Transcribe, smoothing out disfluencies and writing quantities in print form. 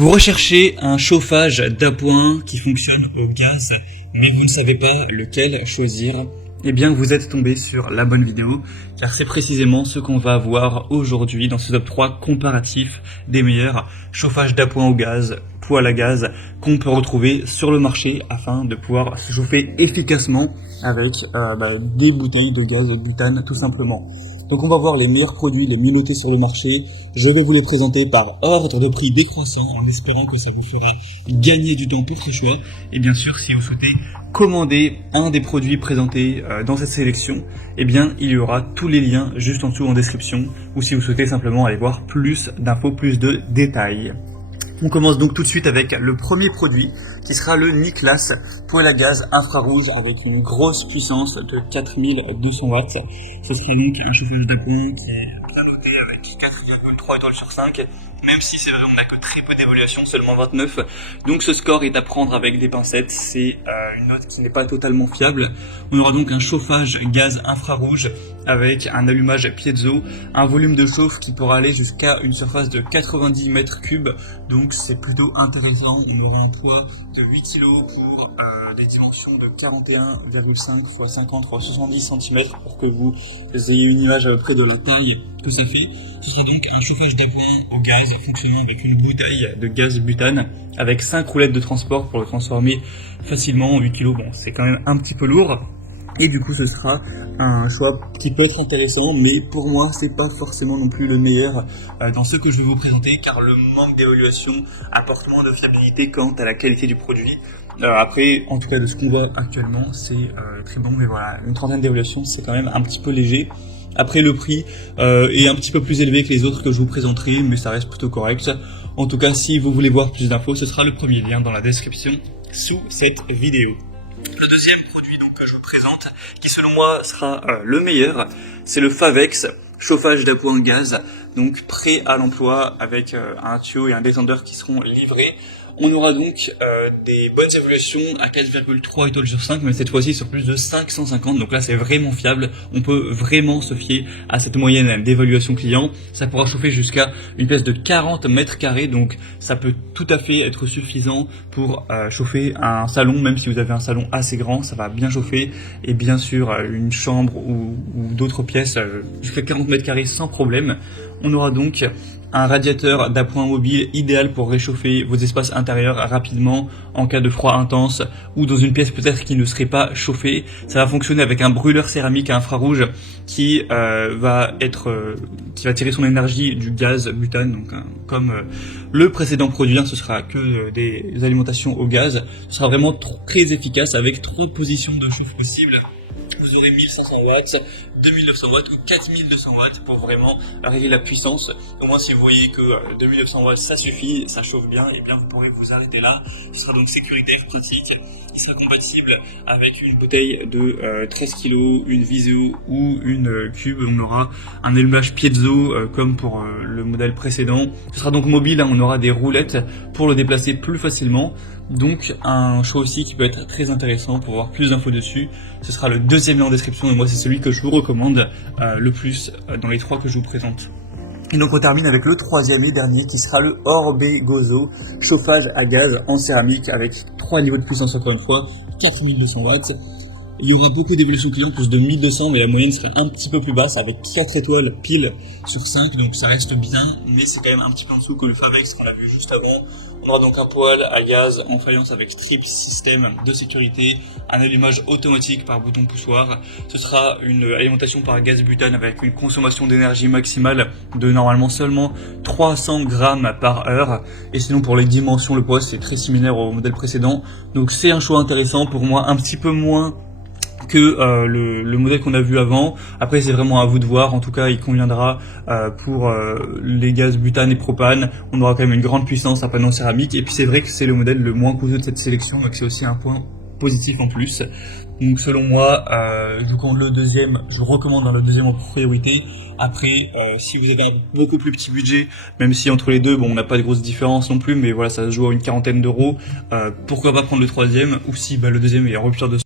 Vous recherchez un chauffage d'appoint qui fonctionne au gaz, mais vous ne savez pas lequel choisir. Eh bien, vous êtes tombé sur la bonne vidéo, car c'est précisément ce qu'on va voir aujourd'hui dans ce top 3 comparatif des meilleurs chauffages d'appoint au gaz, poêle à gaz, qu'on peut retrouver sur le marché afin de pouvoir se chauffer efficacement avec des bouteilles de gaz butane tout simplement. Donc on va voir les meilleurs produits, les mieux notés sur le marché. Je vais vous les présenter par ordre de prix décroissant en espérant que ça vous ferait gagner du temps pour ce choix. Et bien sûr, si vous souhaitez commander un des produits présentés dans cette sélection, eh bien il y aura tous les liens juste en dessous en description, ou si vous souhaitez simplement aller voir plus d'infos, plus de détails. On commence donc tout de suite avec le premier produit qui sera le Niklas poêle à gaz infrarouge avec une grosse puissance de 4200 watts. Ce sera donc un chauffage d'appoint qui est bien noté avec 4,3 étoiles sur 5, même si c'est vrai on n'a que très peu d'évaluation, seulement 29. Donc ce score est à prendre avec des pincettes, c'est une note qui n'est pas totalement fiable. On aura donc un chauffage gaz infrarouge avec un allumage piezo, un volume de chauffe qui pourra aller jusqu'à une surface de 90 mètres cubes, donc c'est plutôt intéressant. On aura un poids de 8 kg pour des dimensions de 41,5 x 50 x 70 cm pour que vous ayez une image à peu près de la taille que ça fait. Ce sera donc un chauffage d'appoint au gaz fonctionnant avec une bouteille de gaz butane avec 5 roulettes de transport pour le transformer facilement en 8 kg. Bon, c'est quand même un petit peu lourd. Et du coup, ce sera un choix qui peut être intéressant, mais pour moi, c'est pas forcément non plus le meilleur dans ce que je vais vous présenter, car le manque d'évaluation apporte moins de fiabilité quant à la qualité du produit. Après, en tout cas, de ce qu'on voit actuellement, c'est très bon, mais voilà, une trentaine d'évaluations, c'est quand même un petit peu léger. Après, le prix est un petit peu plus élevé que les autres que je vous présenterai, mais ça reste plutôt correct. En tout cas, si vous voulez voir plus d'infos, ce sera le premier lien dans la description sous cette vidéo. Le deuxième produit que je vous présente, qui selon moi sera le meilleur, c'est le Favex chauffage d'appoint gaz, donc prêt à l'emploi avec un tuyau et un détendeur qui seront livrés. On aura donc des bonnes évaluations à 4,3 étoiles sur 5, mais cette fois-ci sur plus de 550, donc là c'est vraiment fiable. On peut vraiment se fier à cette moyenne d'évaluation client. Ça pourra chauffer jusqu'à une pièce de 40 mètres carrés, donc ça peut tout à fait être suffisant pour chauffer un salon, même si vous avez un salon assez grand, ça va bien chauffer. Et bien sûr une chambre ou d'autres pièces jusqu'à 40 mètres carrés sans problème. On aura donc un radiateur d'appoint mobile idéal pour réchauffer vos espaces intérieurs rapidement en cas de froid intense ou dans une pièce peut-être qui ne serait pas chauffée. Ça va fonctionner avec un brûleur céramique à infrarouge qui va tirer son énergie du gaz butane, donc comme le précédent produit, ce sera que des alimentations au gaz. Ce sera vraiment très efficace avec 3 positions de chauffe possibles. Vous aurez 1500 watts, 2900 watts ou 4200 watts pour vraiment régler la puissance. Au moins si vous voyez que 2900 watts ça suffit, ça chauffe bien, et bien vous pourrez vous arrêter là. Ce sera donc sécuritaire, pratique, il sera compatible avec une bouteille de 13 kg, une Visio ou une cube. On aura un allumage piezo comme pour le modèle précédent. Ce sera donc mobile, on aura des roulettes pour le déplacer plus facilement. Donc un choix aussi qui peut être très intéressant pour voir plus d'infos dessus. Ce sera le deuxième lien en description et moi c'est celui que je vous recommande le plus dans les 3 que je vous présente. Et donc on termine avec le troisième et dernier qui sera le Orbegozo chauffage à gaz en céramique avec 3 niveaux de puissance encore une fois, 4200 watts. Il y aura beaucoup d'évolution client, plus de 1200, mais la moyenne serait un petit peu plus basse avec 4 étoiles pile sur 5, donc ça reste bien, mais c'est quand même un petit peu en dessous comme le Favex qu'on a vu juste avant. On aura donc un poêle à gaz en faïence avec triple système de sécurité, un allumage automatique par bouton poussoir. Ce sera une alimentation par gaz butane avec une consommation d'énergie maximale de normalement seulement 300 grammes par heure. Et sinon pour les dimensions, le poids c'est très similaire au modèle précédent. Donc c'est un choix intéressant pour moi, un petit peu moins que le modèle qu'on a vu avant. Après c'est vraiment à vous de voir, en tout cas il conviendra pour les gaz butane et propane. On aura quand même une grande puissance à panneau céramique, et puis c'est vrai que c'est le modèle le moins coûteux de cette sélection, donc c'est aussi un point positif en plus. Donc selon moi, je vous recommande dans le deuxième en priorité. Après, si vous avez un beaucoup plus petit budget, même si entre les deux, bon, on n'a pas de grosse différence non plus, mais voilà, ça se joue à une quarantaine d'euros, pourquoi pas prendre le troisième, ou si le deuxième est en rupture de